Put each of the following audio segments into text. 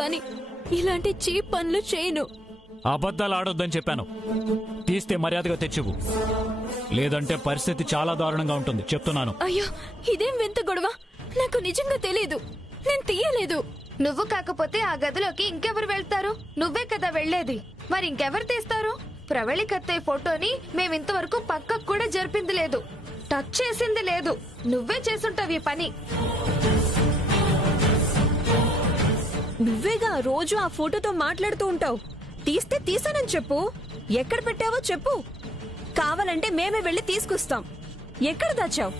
గాని ఇలాంటి చీప్ పనులు చేయను. అబద్ధాలు ఆడొద్దని చెప్పాను. తీస్తే మర్యాదగా తెచ్చివు, లేదంటే పరిస్థితి చాలా దారుణంగా ఉంటుంది చెప్తున్నాను. అయ్యో, ఇదేం వింత గొడవ? నాకు నిజంగా తెలీదు, నేను తీయలేదు. నువ్వు కాకపోతే ఆ గదిలోకి ఇంకెవరు వెళ్తారు? నువ్వే కదా వెళ్లేది, మరి ఇంకెవరు తీస్తారు? ప్రవళికత్తయ్య ఫోటోని మేమింతవరకు పక్కకు కూడా జరిపింది లేదు, టచ్ చేసింది లేదు. నువ్వే చేసుంటావు ఈ పని. నువ్వేగా రోజు ఆ ఫోటోతో మాట్లాడుతూ ఉంటావు. తీస్తే తీసానని చెప్పు. ఎక్కడ పెట్టావో చెప్పు, కావాలంటే మేమే వెళ్లి తీసుకొస్తాం. ఎక్కడ దాచావు?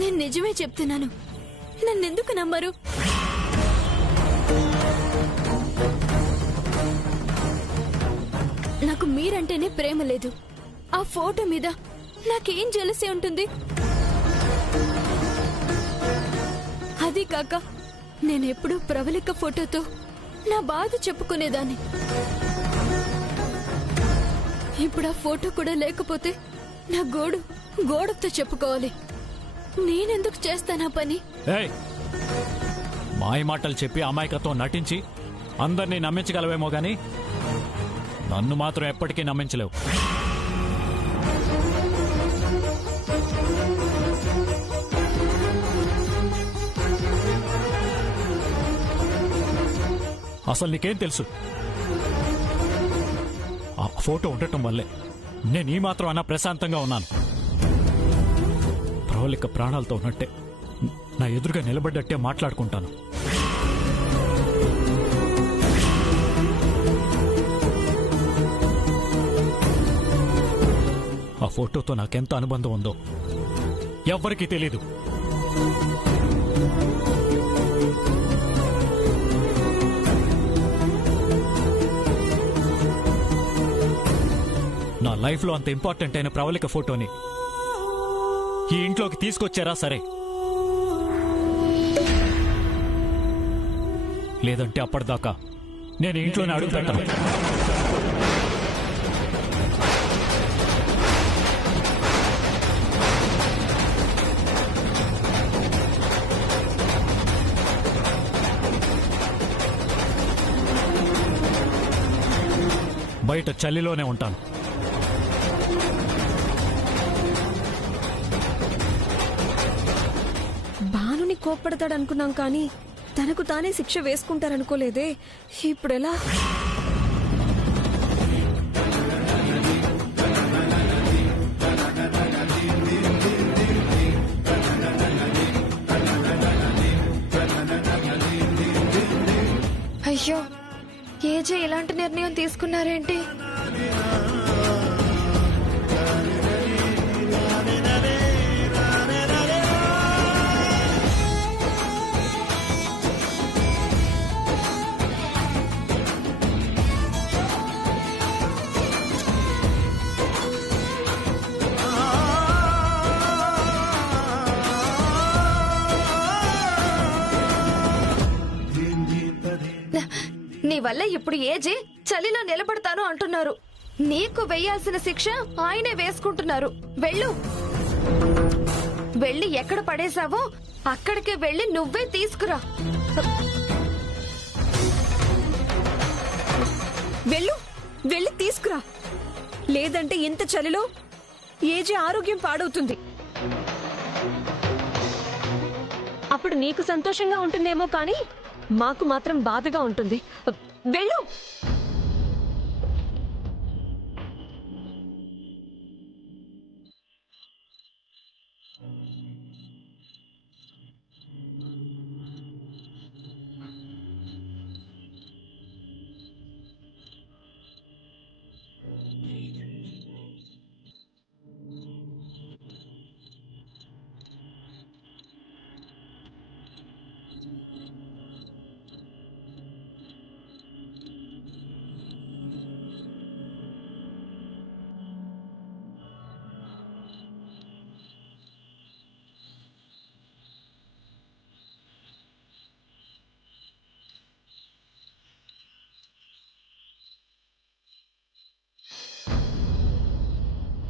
నేను నిజమే చెప్తున్నాను, నన్నెందుకు నమ్మరు? నాకు మీరంటేనే ప్రేమ లేదు. ఆ ఫోటో మీద నాకేం జలసి ఉంటుంది? అది కాక నేనెప్పుడూ ప్రవళిక ఫోటోతో నా బాధ చెప్పుకునేదాన్ని. ఇప్పుడు ఆ ఫోటో కూడా లేకపోతే నా గోడతో చెప్పుకోవాలి. నేనెందుకు చేస్తానా పని? మాయ మాటలు చెప్పి అమాయకత్వం నటించి అందరినీ నమ్మించగలవేమో గాని నన్ను మాత్రం ఎప్పటికీ నమ్మించలేవు. అసలు నీకేం తెలుసు? ఆ ఫోటో ఉండటం వల్లే నేను ఈ మాత్రం అన్నా ప్రశాంతంగా ఉన్నాను. ప్రవళిక ప్రాణాలతో ఉన్నట్టే నా ఎదురుగా నిలబడ్డట్టే మాట్లాడుకుంటాను. ఆ ఫోటోతో నాకెంత అనుబంధం ఉందో ఎవ్వరికీ తెలీదు. నా లైఫ్ లో అంత ఇంపార్టెంట్ అయిన ప్రవళిక ఫోటోని ఈ ఇంట్లోకి తీసుకొచ్చారా సరే, లేదంటే అప్పటిదాకా నేను ఇంట్లోనే అడుగు పెట్టను. బయట చలిలోనే ఉంటాను. భానుని కోప్పడతాడనుకున్నాం కానీ తనకు తానే శిక్ష వేసుకుంటారనుకోలేదే. ఇప్పుడెలా? అయ్యో, ఏజే ఇలాంటి నిర్ణయం తీసుకున్నారేంటి? నీ వల్ల ఇప్పుడు ఏజే చలిలో నిలబడతాను అంటున్నారు. నీకు వెయ్యాల్సిన శిక్ష ఆయనే వేసుకుంటున్నారు. వెళ్ళు, వెళ్ళి ఎక్కడ పడేశావో అక్కడికే వెళ్ళి నువ్వే తీసుకురా. వెళ్ళి తీసుకురా, లేదంటే ఇంత చలిలో ఏజే ఆరోగ్యం పాడవుతుంది. అప్పుడు నీకు సంతోషంగా ఉంటుందేమో కానీ మాకు మాత్రం బాధగా ఉంటుంది. వెళ్ళు.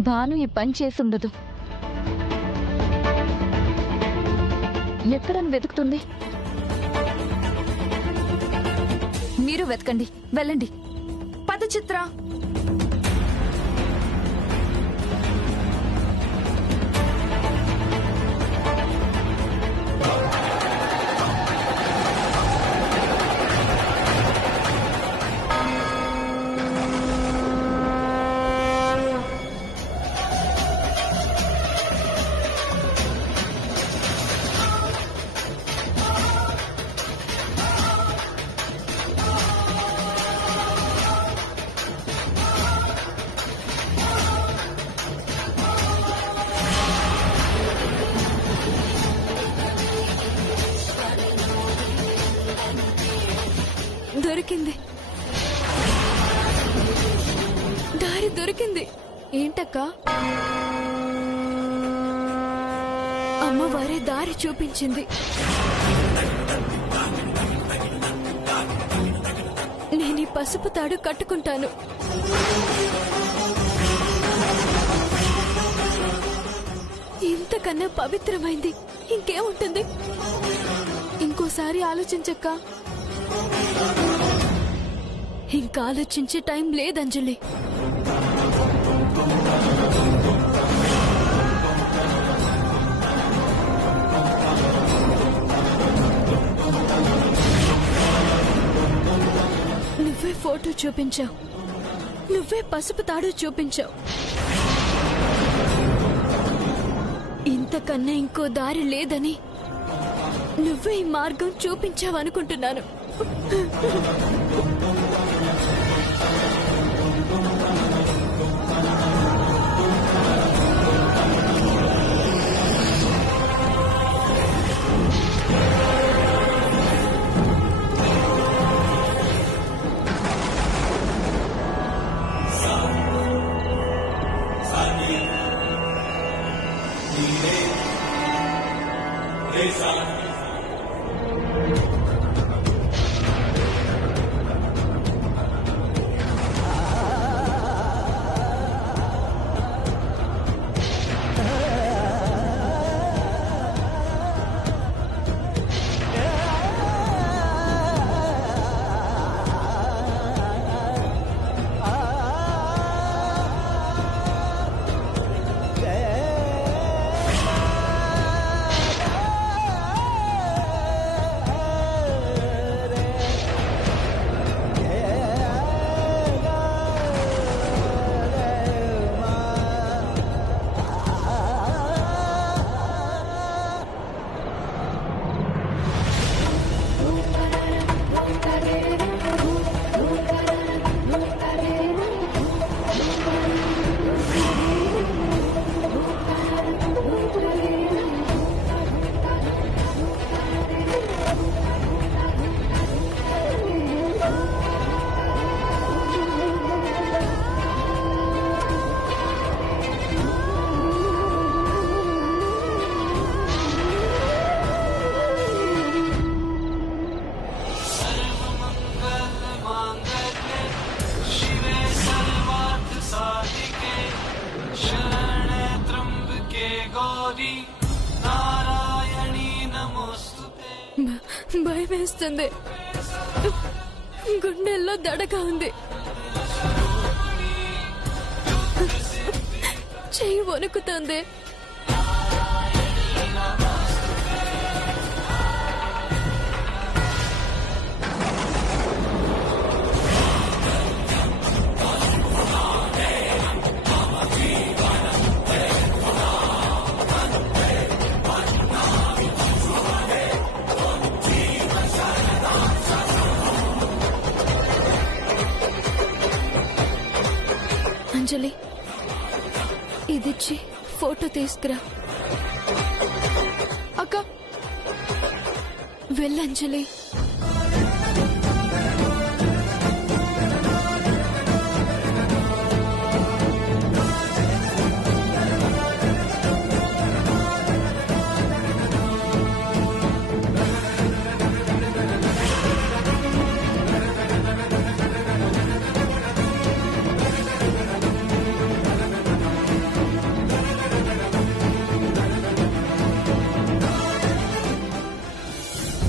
భాను ఈ పని చేసుండదు. ఎక్కడని వెతుకుతుంది? మీరు వెతకండి, వెళ్ళండి. పద చిత్ర. దొరికింది, దారి దొరికింది. ఏంటక్క? అమ్మవారే దారి చూపించింది. నేను ఈ పసుపు తాడు కట్టుకుంటాను. ఇంతకన్నా పవిత్రమైంది ఇంకేముంటుంది? ఇంకోసారి ఆలోచించక్క. ఇంకా ఆలోచించే టైం లేదంజలి. నువ్వే ఫోటో చూపించావు, నువ్వే పసుపు తాడు చూపించావు. ఇంతకన్నా ఇంకో దారి లేదని నువ్వే ఈ మార్గం చూపించావనుకుంటున్నాను. భయమేస్తుంది, గుండెల్లో దడగా ఉంది, చెయ్యి వణుకుతుంది. అంజలి, ఇదిచ్చి ఫోటో తీసుకురా. అక్క, వెళ్ళంజలి.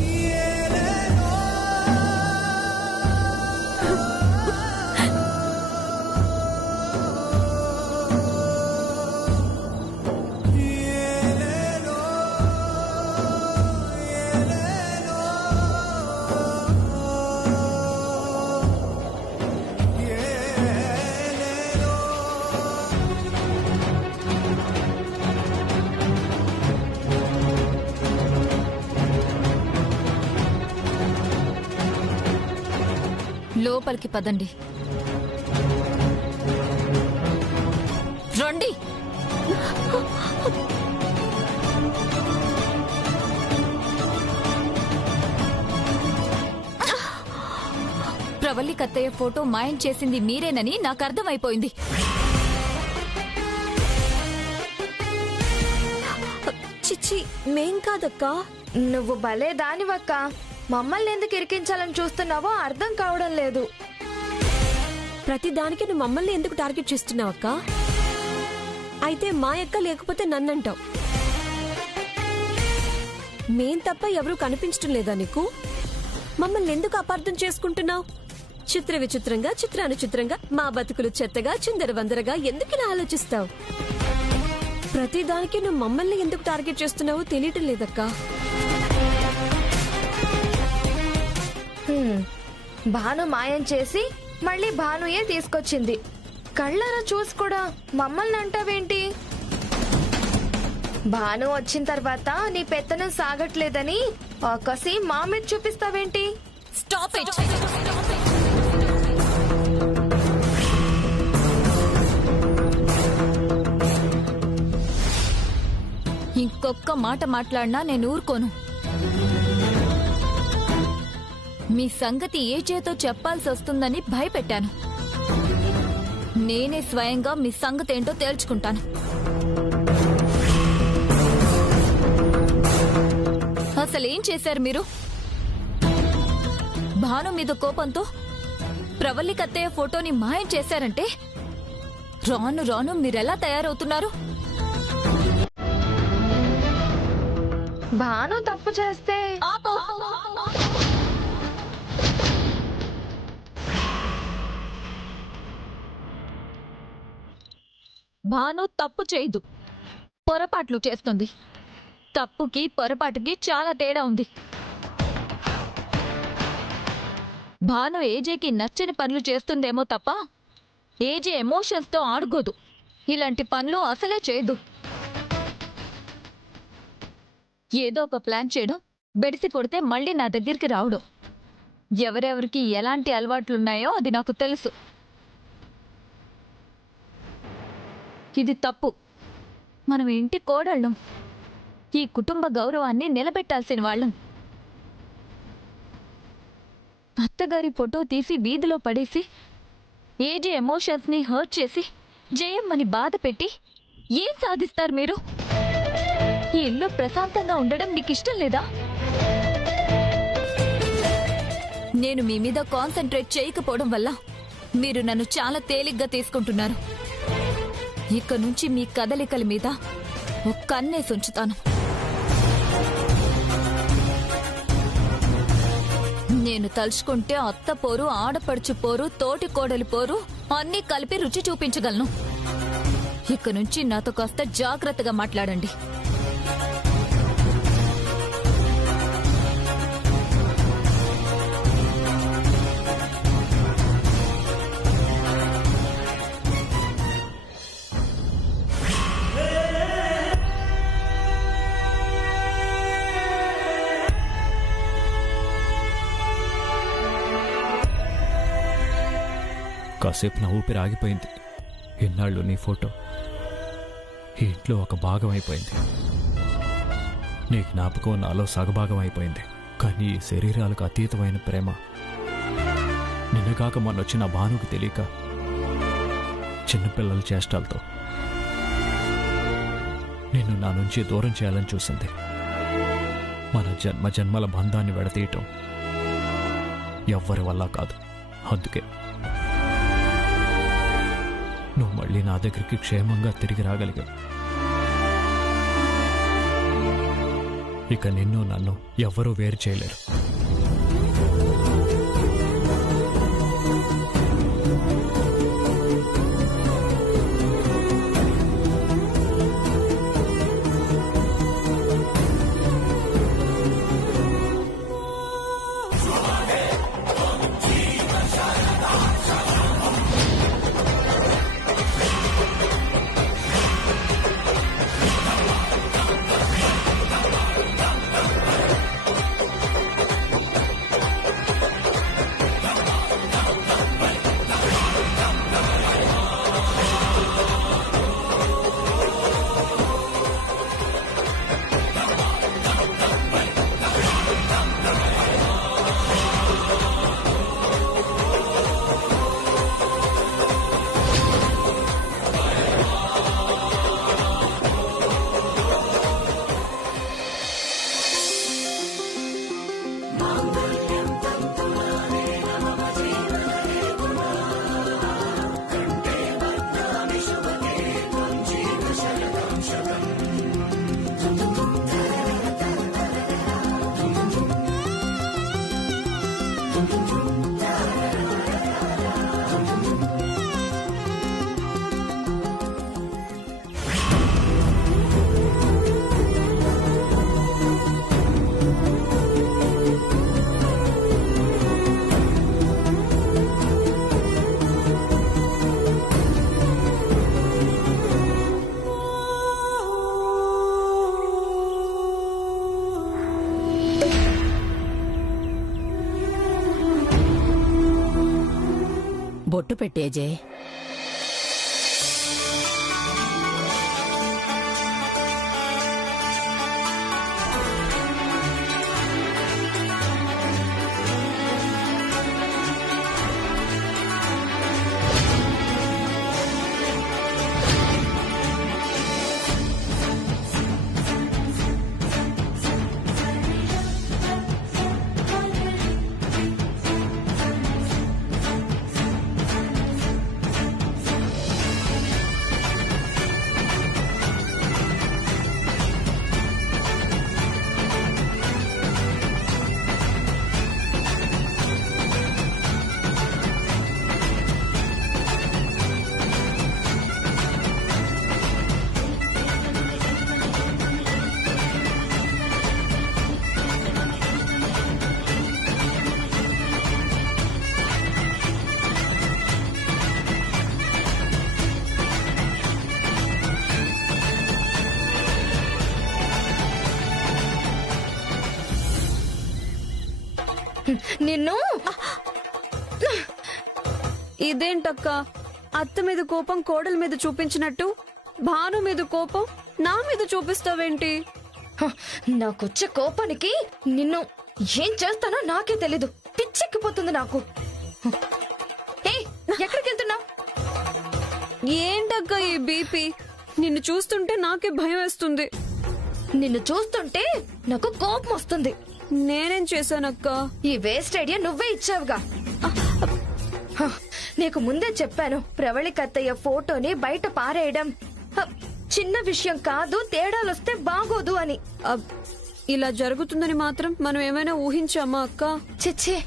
Yeah. లోపలికి పదండి. రండి. ప్రవల్లి కత్తయ్య ఫోటో మాయం చేసింది మీరేనని నాకు అర్థమైపోయింది. చిచ్చి, మేం కాదక్కా. నువ్వు భలే దానివక్క. మమ్మల్ని ఎందుకు ఇరికించాలని చూస్తున్నావో అర్థం కావడం లేదు. ప్రతిదానికి నువ్వు మమ్మల్ని ఎందుకు టార్గెట్ చేస్తున్నావక్క? అయితే మా అక్క లేకపోతే నన్నంటావు. మేం తప్ప ఎవరూ కనిపించడం లేదా నీకు? మమ్మల్ని ఎందుకు అపార్థం చేసుకుంటున్నావు? చిత్ర విచిత్రంగా, చిత్రానుచిత్రంగా, మా బతుకులు చెత్తగా, చిందరవందరగా ఎందుకు ఇలా ఆలోచిస్తావు? ప్రతిదానికి నువ్వు మమ్మల్ని ఎందుకు టార్గెట్ చేస్తున్నావో తెలియటం లేదక్కా. భాను మాయం చేసి మళ్ళీ భానుయే తీసుకొచ్చింది. కళ్ళారా చూసి కూడా మమ్మల్ని అంటావేంటి? భాను వచ్చిన తర్వాత నీ పెత్తనం సాగట్లేదని ఒకసి మా మీద చూపిస్తావేంటి? Stop it. ఇంకొక్క మాట మాట్లాడినా నేను ఊరుకోను. మీ సంగతి ఏ చేతో చెప్పాల్సి వస్తుందని భయపెట్టాను. నేనే స్వయంగా మీ సంగతి ఏంటో తేల్చుకుంటాను. అసలేం చేశారు మీరు? భాను మీద కోపంతో ప్రవల్లి కత్తయ్య ఫోటోని మాయం చేశారంటే రాను రాను మీరెలా తయారవుతున్నారు? భాను తప్పు చేస్తే భాను తప్పు చేయదు, పొరపాట్లు చేస్తుంది. తప్పుకి పొరపాటుకి చాలా తేడా ఉంది. భాను ఏజేకి నచ్చని పనులు చేస్తుందేమో తప్ప ఏజే ఎమోషన్స్తో ఆడుకోదు. ఇలాంటి పనులు అసలే చేయదు. ఏదో ఒక ప్లాన్ చేయడం, బెడిసి కొడితే మళ్ళీ నా దగ్గరికి రావడం. ఎవరెవరికి ఎలాంటి అలవాట్లున్నాయో అది నాకు తెలుసు. ఇది తప్పు. మనం ఇంటి కోడళ్ళం. ఈ కుటుంబ గౌరవాన్ని నిలబెట్టాల్సిన వాళ్ళం. అత్తగారి ఫోటో తీసి వీధిలో పడేసి ఏజే ఎమోషన్స్ ని హర్ట్ చేసి జయమ్మని బాధ పెట్టి ఏం సాధిస్తారు మీరు? ఈ ఇల్లు ప్రశాంతంగా ఉండడం నీకు ఇష్టం లేదా? నేను మీ మీద కాన్సన్ట్రేట్ చేయకపోవడం వల్ల మీరు నన్ను చాలా తేలిగ్గా తీసుకుంటున్నారు. ఇక నుంచి మీ కదలికల మీద ఒక కన్నేసి ఉంచుతాను. నేను తలుచుకుంటే అత్త పోరు, ఆడపడుచు పోరు, తోటి కోడలి పోరు అన్నీ కలిపి రుచి చూపించగలను. ఇక నుంచి నాతో కాస్త జాగ్రత్తగా మాట్లాడండి. కాసేపు నా ఊపిరి ఆగిపోయింది. ఇన్నాళ్ళు నీ ఫోటో ఈ ఇంట్లో ఒక భాగం అయిపోయింది. నీ జ్ఞాపకం నాలో సగభాగం అయిపోయింది. కానీ ఈ శరీరాలకు అతీతమైన ప్రేమ నిన్నగాక మొన్నొచ్చిన భానుకు తెలియక చిన్నపిల్లల చేష్టాలతో నిన్ను నా నుంచి దూరం చేయాలని చూసింది. మన జన్మ జన్మల బంధాన్ని విడతీయటం ఎవ్వరి వల్ల కాదు. అందుకే నువ్వు మళ్ళీ నా దగ్గరికి క్షేమంగా తిరిగి రాగలిగావు. ఇక నిన్ను నన్ను ఎవ్వరూ వేరు చేయలేరు. బొట్టు పెట్టేజే. నిన్ను ఇదేంటక్క, అత్త మీద కోపం కోడల మీద చూపించినట్టు భాను మీద కోపం నా మీద చూపిస్తావేంటి? నాకొచ్చే కోపానికి నిన్ను ఏం చేస్తానో నాకే తెలీదు. పిచ్చెక్కిపోతుంది నాకు. ఎక్కడికి వెళ్తున్నావు? ఏంటక్క ఈ బీపీ? నిన్ను చూస్తుంటే నాకే భయం వేస్తుంది. నిన్ను చూస్తుంటే నాకు కోపం వస్తుంది. నేనేం చేశానక్క? ఈ వేస్ట్ ఐడియా నువ్వే ఇచ్చావుగా. నీకు ముందే చెప్పాను, ప్రవళికత్తయ్య ఫోటోని బయట పారేయడం చిన్న విషయం కాదు, తేడాలొస్తే బాగోదు అని. ఇలా జరుగుతుందని మాత్రం మనం ఏమైనా ఊహించామా అక్క? చిచ్చే,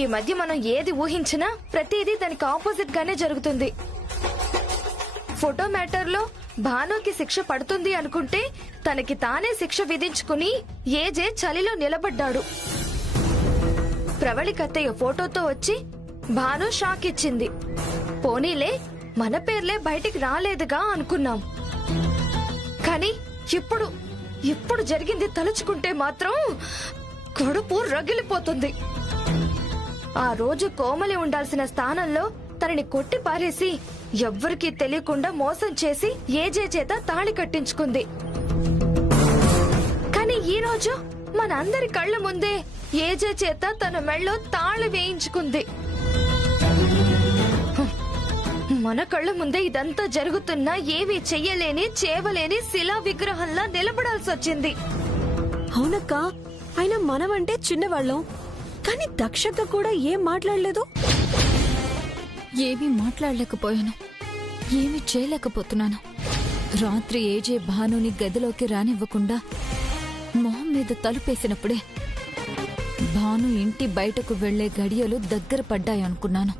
ఈ మధ్య మనం ఏది ఊహించినా ప్రతిదీ దానికి ఆపోజిట్ గానే జరుగుతుంది. ఫోటో మ్యాటర్లో భానుకి శిక్ష పడుతుంది అనుకుంటే తనకి తానే శిక్ష విధించుకుని ఏజే చలిలో నిలబడ్డాడు. ప్రవళికత్తయ్య ఫోటోతో వచ్చి భాను షాక్ ఇచ్చింది. పోనీలే మన పేర్లే బయటికి రాలేదుగా అనుకున్నాం. కానీ ఇప్పుడు జరిగింది తలుచుకుంటే మాత్రం కడుపు రగిలిపోతుంది. ఆ రోజు కోమలి ఉండాల్సిన స్థానంలో తనని కొట్టి పారేసి ఎవ్వరికీ తెలియకుండా మోసం చేసి ఏజే చేత తాళి కట్టించుకుంది. కానీ ఈ రోజు మనందరి కళ్ళ ముందే ఏజే చేత తన మెళ్ళో తాళి వేయించుకుంది. మన కళ్ళ ముందే ఇదంతా జరుగుతున్నా ఏమీ చెయ్యలేని చేవలేని శిలా విగ్రహంలా నిలబడాల్సి వచ్చింది. అవునక్క, అయినా మనమంటే చిన్నవాళ్ళం, కానీ దక్షత కూడా ఏం మాట్లాడలేదు. ఏమీ మాట్లాడలేకపోయాను, ఏమీ చేయలేకపోతున్నాను. రాత్రి ఏజే భానుని గదిలోకి రానివ్వకుండా మొహం మీద తలుపేసినప్పుడే భాను ఇంటి బయటకు వెళ్లే గడియలు దగ్గర పడ్డాయనుకున్నాను.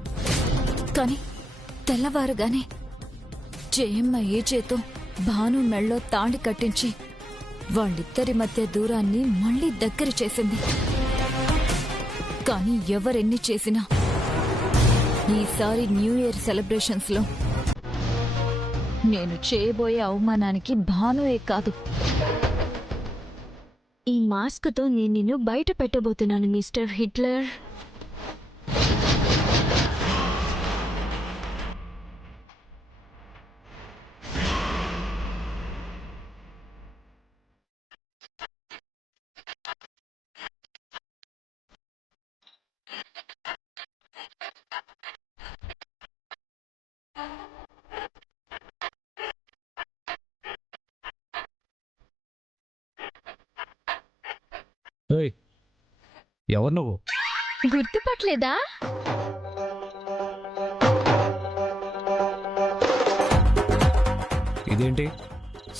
కాని తెల్లవారుగానే జయమ్మ ఏజేతో భాను మెళ్ళో తాళి కట్టించి వాళ్ళిద్దరి మధ్య దూరాన్ని మళ్లీ దగ్గర చేసింది. కాని ఎవరెన్ని చేసినా ఈసారి న్యూ ఇయర్ సెలబ్రేషన్స్ లో నేను చేయబోయే అవమానానికి భానుయే కాదు, ఈ మాస్క్ తో నేను నిన్ను బయట పెట్టబోతున్నాను మిస్టర్ హిట్లర్. ఎవరు నువ్వు? గుర్తుపట్టలేదా? ఇదేంటి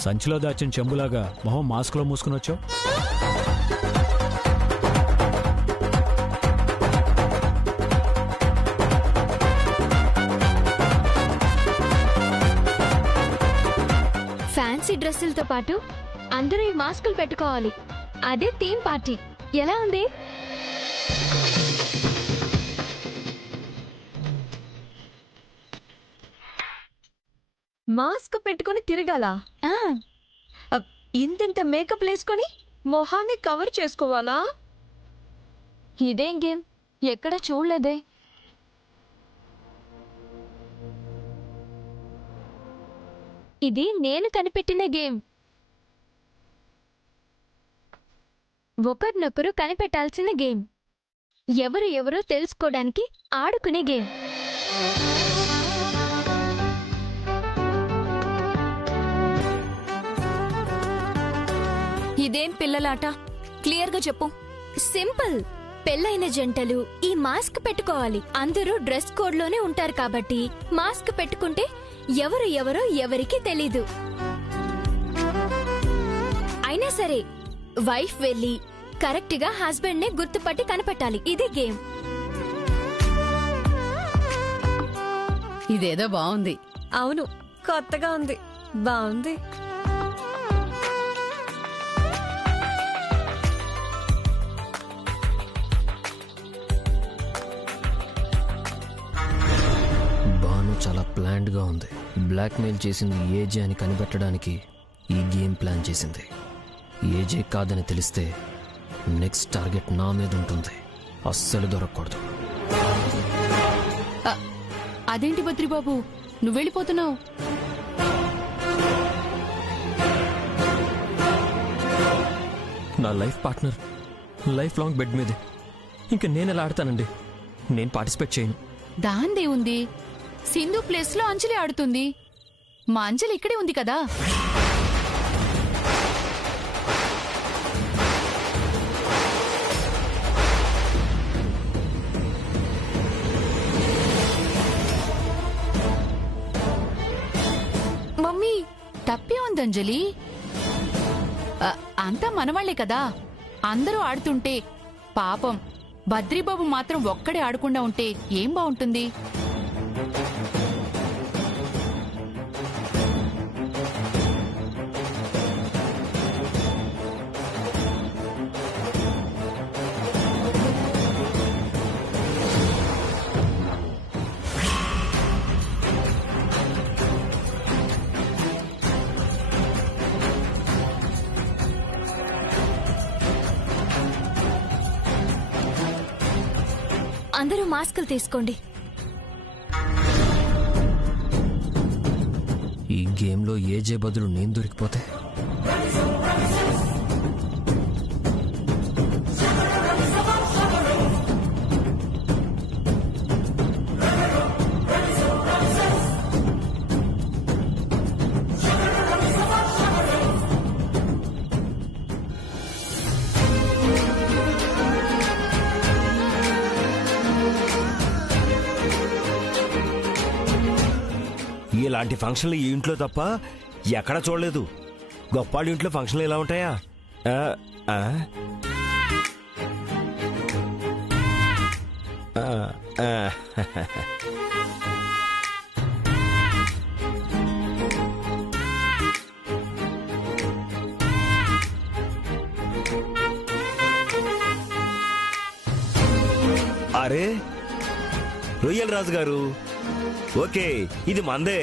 సంచిలో దాచిన చెంబులాగా మొహం మాస్క్లో మూసుకుని వచ్చావు? ఫ్యాన్సీ డ్రెస్సులతో పాటు అందరూ ఈ మాస్కులు పెట్టుకోవాలి, అదే థీమ్ పార్టీ. ఎలా ఉంది? మాస్క్ పెట్టుకుని తిరగాల? ఇంతింత మేకప్ వేసుకొని మొహాన్ని కవర్ చేసుకోవాలా? ఇదేం గేమ్, ఎక్కడ చూడలేదే. ఇది నేను కనిపెట్టిన గేమ్. ఒకరినొకరు కనిపెట్టాల్సిన గేమ్. ఎవరు ఎవరో తెలుసుకోవడానికి ఆడుకునే గేమ్. ఇదేం పిల్లలాట? క్లియర్గా చెప్పు. సింపుల్. పెళ్ళైన జంటలు ఈ మాస్క్ పెట్టుకోవాలి. అందరూ డ్రెస్ కోడ్ లోనే ఉంటారు కాబట్టి మాస్క్ పెట్టుకుంటే ఎవరు ఎవరో ఎవరికి తెలీదు. అయినా సరే వైఫ్ వెళ్ళి కరెక్ట్ గా హస్బెండ్ నే గుర్తుపట్టి కనిపెట్టాలి. ఇది గేమ్. ఇదేదో బాగుంది. అవును, కొత్తగా ఉంది. బాగుంది. బాను చాలా ప్లాన్డ్ గా ఉంది. బ్లాక్మెయిల్ చేసింది ఏజే అని కనిపెట్టడానికి ఈ గేమ్ ప్లాన్ చేసింది. ఏజే కాదని తెలిస్తే నెక్స్ట్ టార్గెట్ నా మీద ఉంటుంది. అస్సలు దొరకకూడదు. అదేంటి బద్రిబాబు, నువ్వు వెళ్ళిపోతున్నావు? నా life partner life long bed మీదే. ఇంకా నేను ఎలా ఆడతానండి? నేను పార్టిసిపేట్ చేయను. దాందే ఉంది. సింధు ప్లేస్ లో అంజలి ఆడుతుంది. మా అంజలి ఇక్కడే ఉంది కదా. మమ్మీ, తప్పే ఉంది అంజలి. అంతా మనవాళ్లే కదా. అందరూ ఆడుతుంటే పాపం బద్రీబాబు మాత్రం ఒక్కడే ఆడకుండా ఉంటే ఏం బాగుంటుంది? అందరూ మాస్కులు తీసుకోండి. ఈ గేమ్లో ఏజే బదులు నేను దొరికిపోతే ఇలాంటి ఫంక్షన్లు ఈ ఇంట్లో తప్ప ఎక్కడ చూడలేదు. గొప్పాళ్ళ ఇంట్లో ఫంక్షన్లు ఎలా ఉంటాయా? అరే రొయ్యల రాజు గారు, ఓకే, ఇది మందే.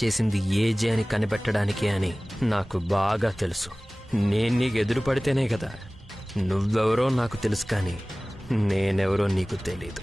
చేసింది ఏజే అని కనిపెట్టడానికి అని నాకు బాగా తెలుసు. నేను నీకు ఎదురు పడితేనే కదా. నువ్వెవరో నాకు తెలుసు, కానీ నేనెవరో నీకు తెలీదు.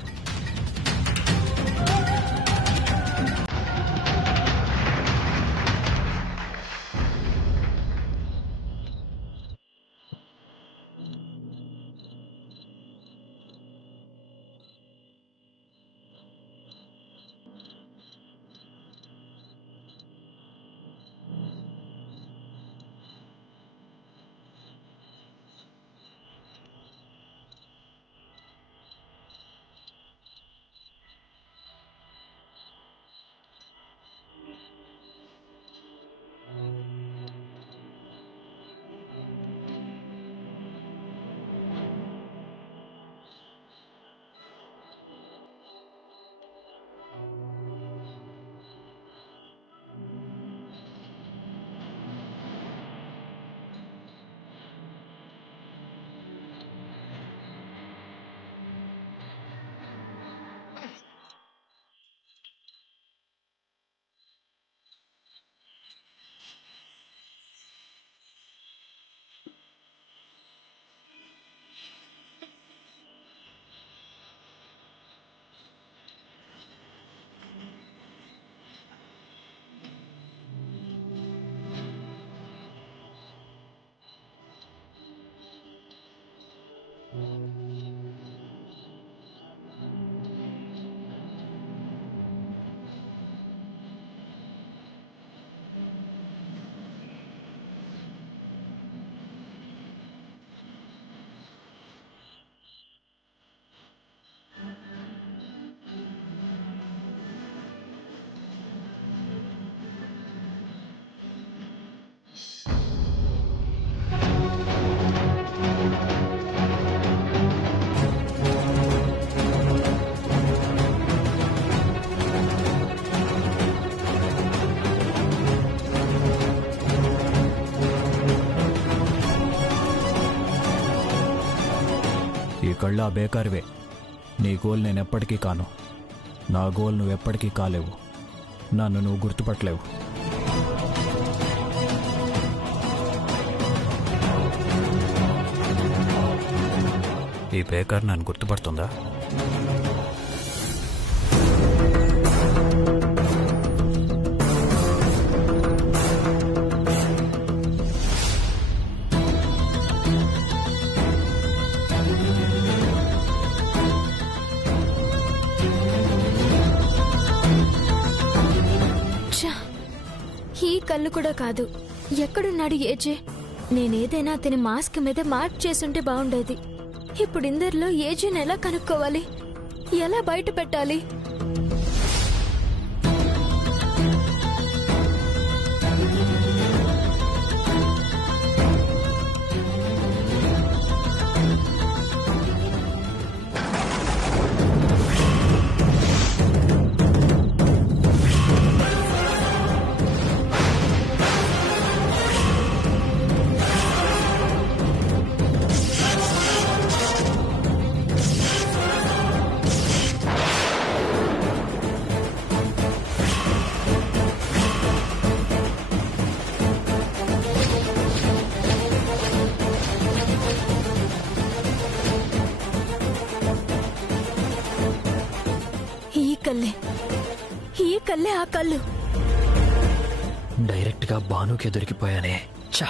కళ్ళు ఆ బేకారివే. నీ గోల్ నేనెప్పటికీ కాను. నా గోల్ నువ్వెప్పటికీ కాలేవు. నన్ను నువ్వు గుర్తుపట్టలేవు. ఈ బేకార్ నన్ను గుర్తుపడుతుందా? ఛ! ఈ కళ్ళు కూడా కాదు. ఎక్కడున్నాడు ఏజే? నేనేదైనా అతని మాస్క్ మీద మార్క్ చేసుంటే బాగుండేది. ఇప్పుడు ఇందరిలో ఏజేని ఎలా కనుక్కోవాలి? ఎలా బయట పెట్టాలి? ఈ కళ్ళే ఆ కళ్ళు. డైరెక్ట్గా భానుకే దొరికిపోయానే. చా